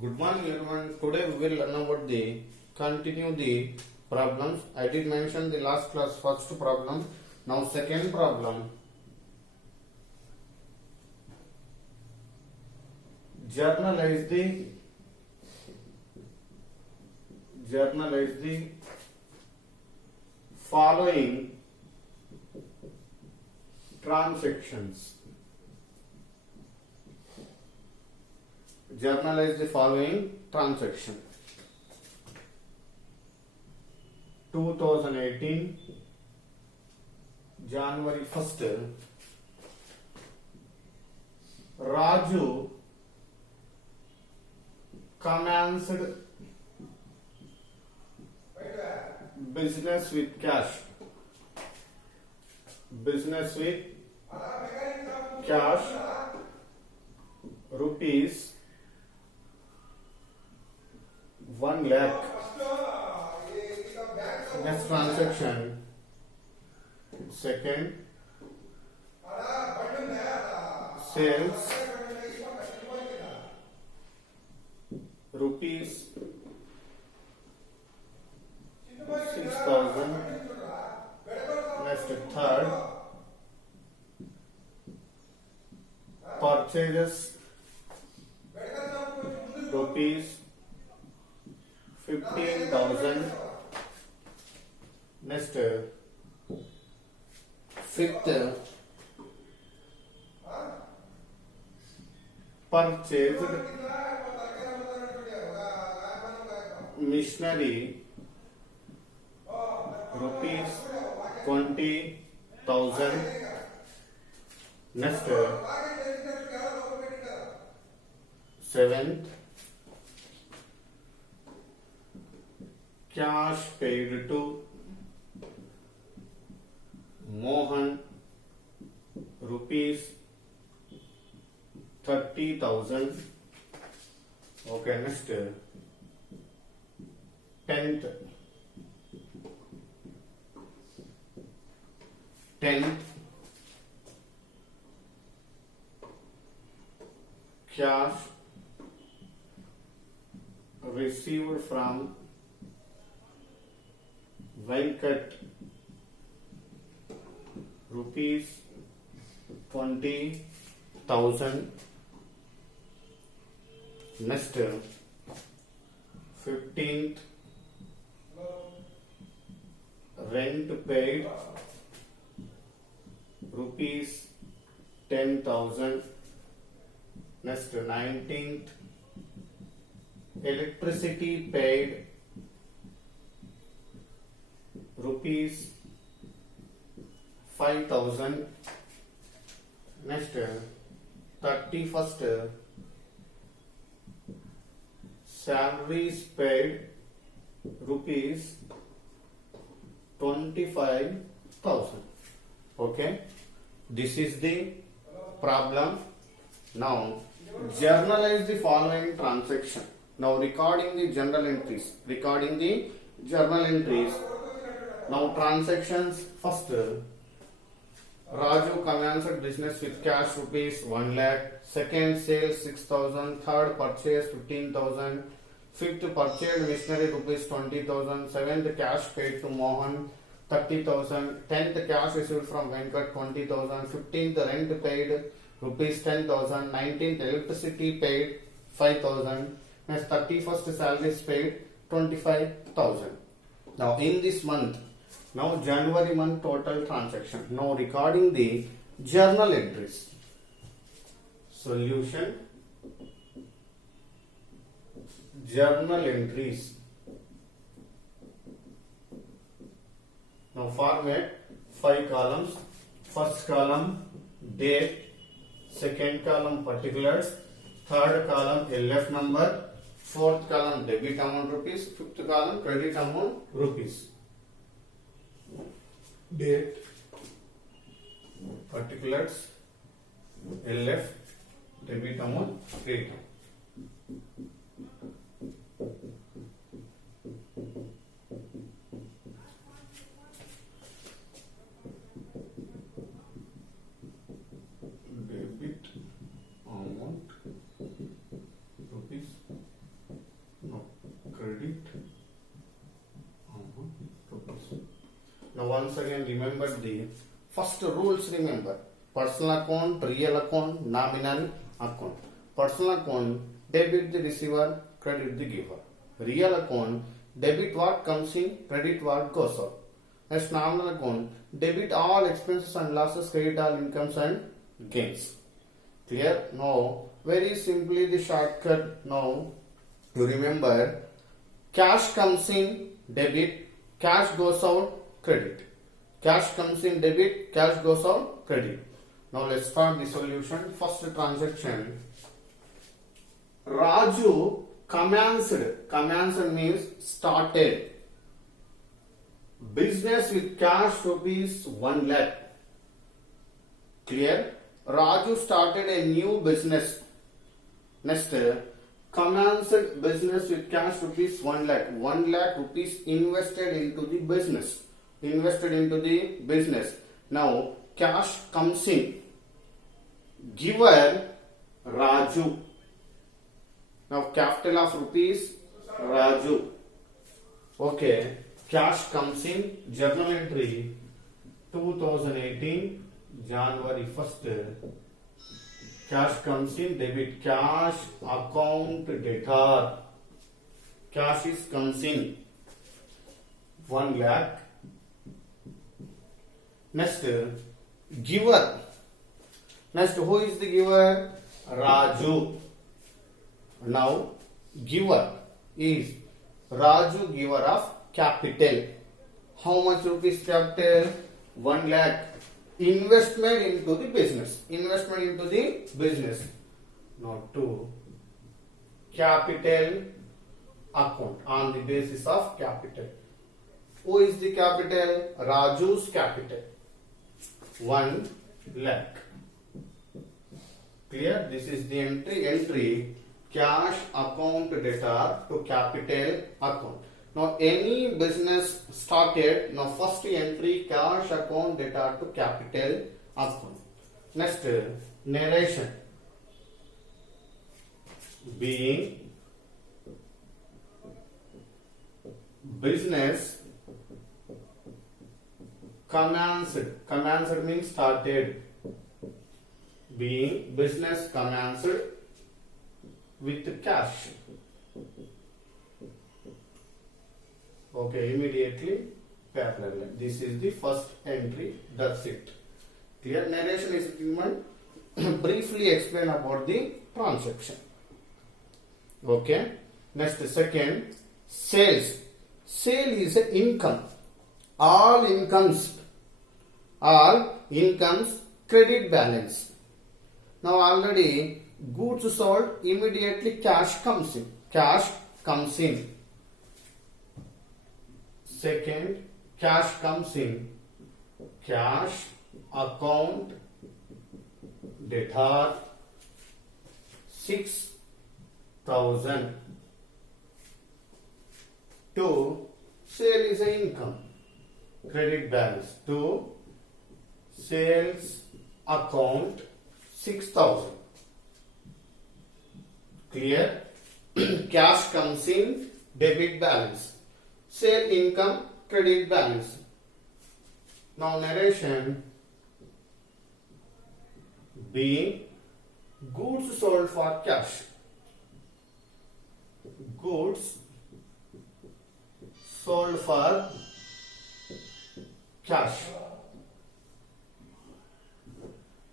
Good morning everyone. Today we will learn about the continue the problems. I did mention the last class first problem. Now second problem. Journalize the following transactions. Journalize the following transaction. 2018 January 1st, Raju commenced business with cash. Business with cash rupees 1 lakh. Next transaction. Second, sales rupees 6,000. Next, third, purchases rupees 15,000. Next, fifth, purchased machinery rupees 20,000. Next, seventh, cash paid to Mohan rupees 30,000. Okay, next, 10th, cash received from Venkat rupees 20,000. Next, 15th, rent paid rupees 10,000. Next, 19th, electricity paid rupees 5,000. Next, 31st, salaries paid rupees 25,000. Okay, this is the problem. Now journalize the following transaction. Now recording the journal entries. Now transactions. First, Raju commenced business with cash rupees 1 lakh. Second, sales 6,000. Third, purchase 15,000. Fifth, purchased machinery rupees 20,000. Seventh, cash paid to Mohan 30,000. 10th, cash received from Venkat 20,000. 15th, rent paid rupees 10,000. 19th, electricity paid 5,000. Next, 31st, salaries paid 25,000. Now in this month, now January month total transaction. Now recording the journal entries. Solution. Journal entries. Now format 5 columns. First column date, second column particulars, third column LF number, fourth column debit amount rupees, fifth column credit amount rupees. Date, particulars, LF, debit amount, credit. Debit amount rupees once again remember the first rules. Remember, personal account, real account, nominal account. Personal account, debit the receiver, credit the giver. Real account, debit what comes in, credit what goes out. Next, nominal account, debit all expenses and losses, credit all incomes and gains. Clear? Now, very simply the shortcut. Now, you remember, cash comes in, debit, cash goes out, credit. Cash comes in, debit, cash goes out, credit. Now let's start the solution. First transaction, Raju commenced means started business with cash rupees 1 lakh. Clear? Raju started a new business. Next, commenced business with cash rupees 1 lakh. 1 lakh rupees invested into the business. Now, cash comes in. Giver, Raju. Now, capital of rupees, Raju. Okay. Cash comes in. Journal entry 2018 January 1st. Cash comes in, debit, cash, account, debtor. Cash comes in 1 lakh. Next, giver. Next, who is the giver? Raju. Now, giver is Raju, giver of capital. How much rupees capital? 1 lakh. Investment into the business. Now, to capital account on the basis of capital. Who is the capital? Raju's capital. 1 lakh. Clear? This is the entry cash account debtor to capital account. Now, any business started, now first entry cash account debtor to capital account. Next, narration. Being business commenced means started. Being business commenced with cash. Okay, immediately parallel. This is the first entry. That's it. Clear? Narration is given. Briefly explain about the transaction. Okay. Next, second, sales. Sale is an income. All incomes, credit balance. Now already goods sold, immediately cash comes in. Second, cash comes in. Cash account debtor 6,000. 2, sale is an income. Credit balance 2, sales account 6,000. Clear? Cash comes in, debit balance. Sale income, credit balance. Now narration. Being goods sold for cash. Goods sold for cash.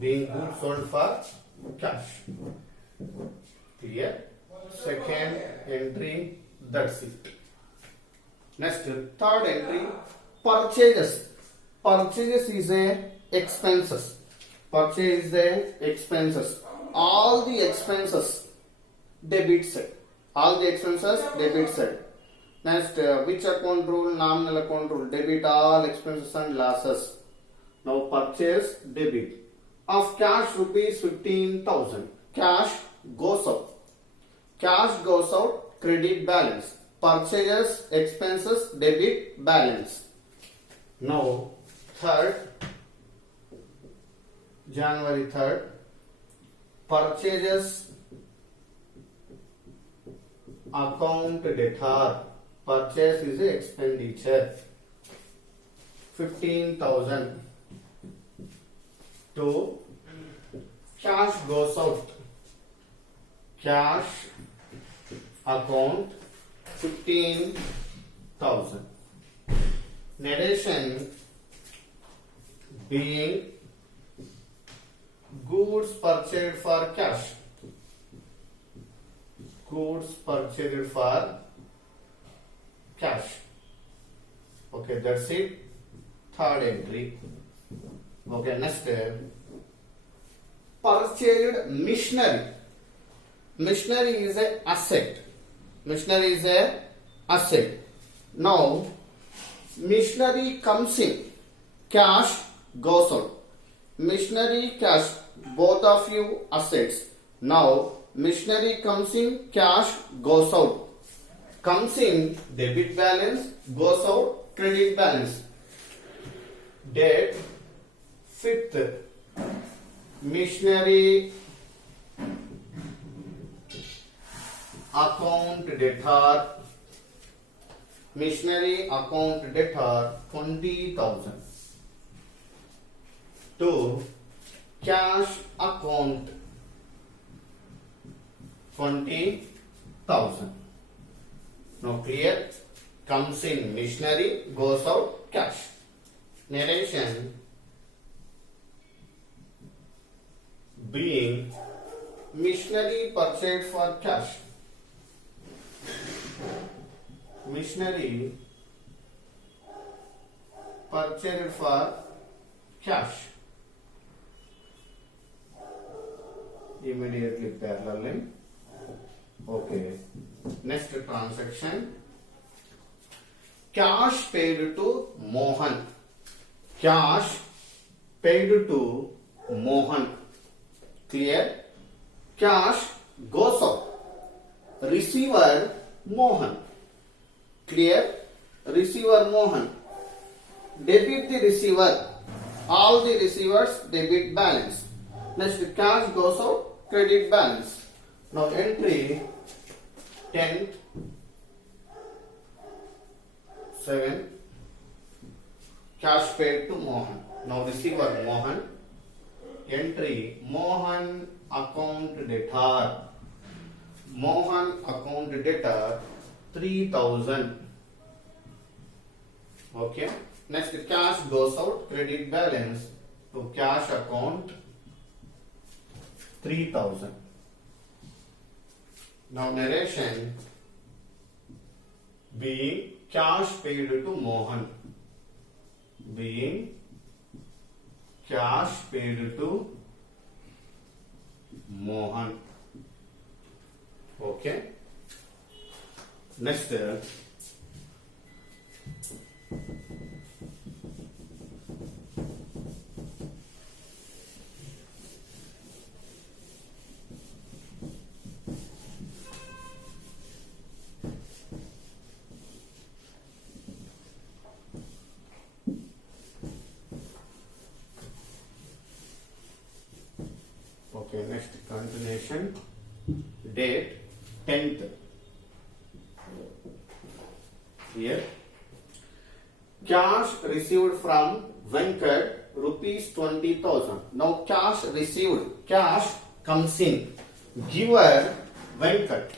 Being goods sold for cash. Clear? Second entry, that's it. Next, third entry, purchases. Purchases is a expenses. Purchase is a expenses. All the expenses debit side. Next, which account rule? Nominal account rule. Debit all expenses and losses. Now purchase debit. Of cash rupees 15,000. Cash goes out. Credit balance. Purchases, expenses, debit, balance. Now, January 3rd, purchases account debtor. Purchase is a expenditure. 15,000 to cash goes out. Cash account 15,000. Narration being goods purchased for cash. Goods purchased for cash. Okay, that's it. Third entry. Okay, next. Purchased machinery. Machinery is a asset. Machinery is a asset. Now, machinery comes in. Cash goes out. Machinery, cash, both of you assets. Now, machinery comes in, cash goes out. Comes in, debit balance, goes out, credit balance. Date, 5th. Machinery account debtor. Machinery account debtor 20,000. To cash account 20,000. Now clear? Comes in machinery, goes out cash. Narration being machinery purchased for cash. Machinery purchased for cash. Immediately paralleling. Okay. Next transaction. Cash paid to Mohan. Cash paid to Mohan. Clear? Cash goes out. Receiver Mohan. Clear? Receiver Mohan. Debit the receiver. All the receivers debit balance. Next, cash goes out, credit balance. Now entry 10th 7, cash paid to Mohan. Now receiver Mohan. Entry Mohan account debtor. Mohan account debtor 3,000. Okay. Next, cash goes out, credit balance to cash account 3,000. Now narration being cash paid to Mohan. Being cash paid to Mohan. Okay. Next. Okay, next continuation. Date 10th. Here. Cash received from Venkat rupees 20,000. Now cash received. Cash comes in. Giver Venkat.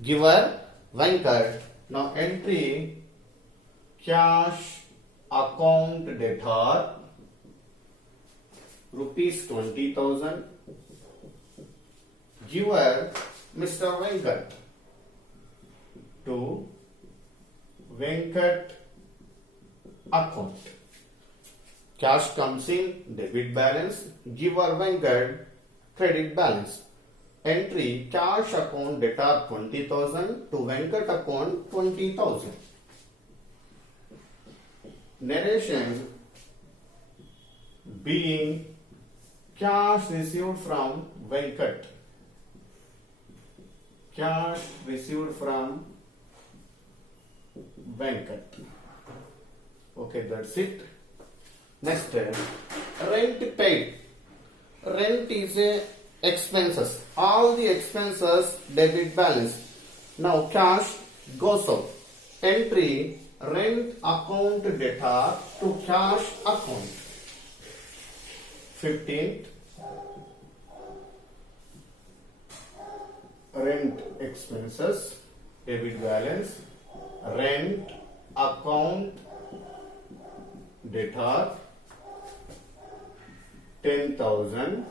Giver Venkat. Now entry cash account debtor rupees 20,000. Giver Mr. Venkat to Venkat account. Cash comes in, debit balance. Giver Venkat, credit balance. Entry cash account debtor 20,000 to Venkat account 20,000. Narration being cash received from Venkat. Cash received from Venkat. Okay, that's it. Next, rent paid. Rent is a expenses. All the expenses debit balance. Now cash goes out. Entry rent account debtor to cash account. 15th, rent expenses, debit balance, rent account debtor 10,000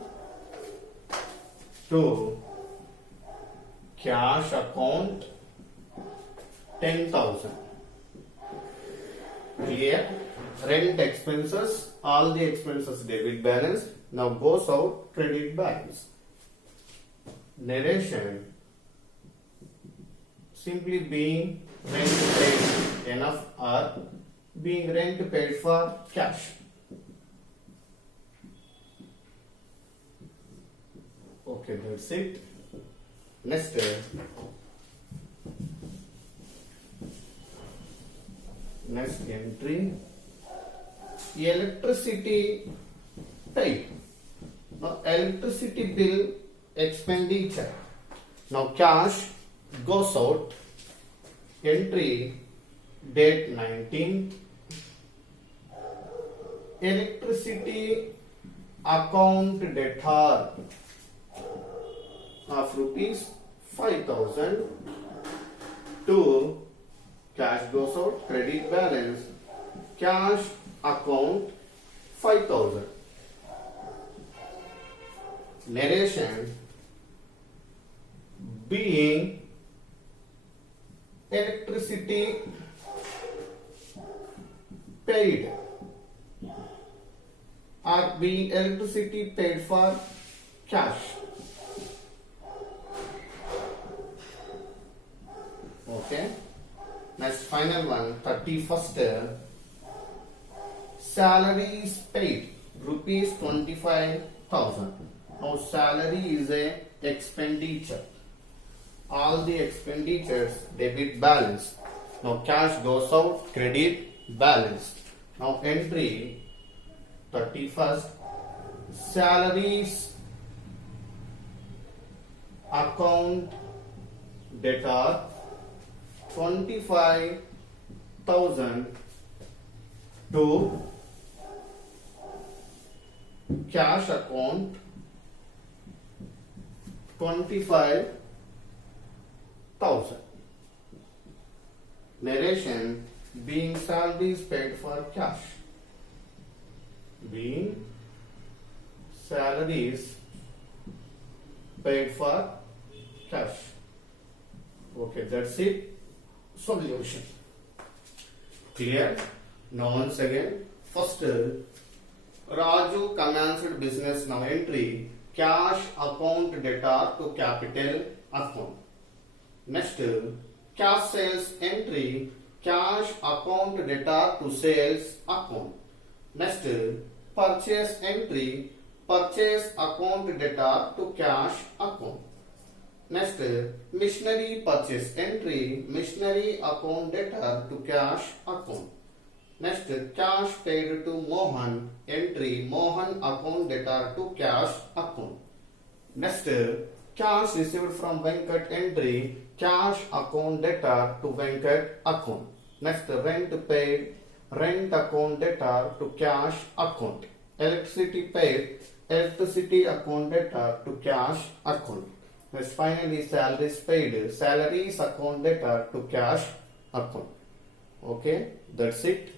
to cash account 10,000. Clear? Rent expenses, all the expenses debit balance, now goes out credit balance. Narration, simply being rent paid enough or being rent paid for cash. Okay, that's it. Next, next entry, electricity paid. Now electricity bill expenditure. Now cash goes out. Entry date 19. Electricity account debtor of rupees 5,000 to cash goes out, credit balance, cash account 5,000. Narration, being electricity paid or being electricity paid for cash. Okay. Next final one, 31st. Salaries paid rupees 25,000. Now salary is a expenditure. All the expenditures debit balance. Now cash goes out, credit balance. Now entry 31st. Salaries account debtor 25,000 to cash account 25,000. Narration, being salaries paid for cash. Being salaries paid for cash. Okay, that's it. Solution. Clear? Now once again, first Raju commenced business. Now entry, cash account debtor to capital account. Next, cash sales entry, cash account debtor to sales account. Next, purchase entry, purchase account debtor to cash account. Next, machinery purchase entry, machinery account debtor to cash account. Next, cash paid to Mohan entry, Mohan account debtor to cash account. Next, cash received from Venkat entry, cash account debtor to Venkat account. Next, rent paid, rent account debtor to cash account. Electricity paid, electricity account debtor to cash account. Next, finally, salaries paid, salaries account debtor to cash account. Okay, that's it.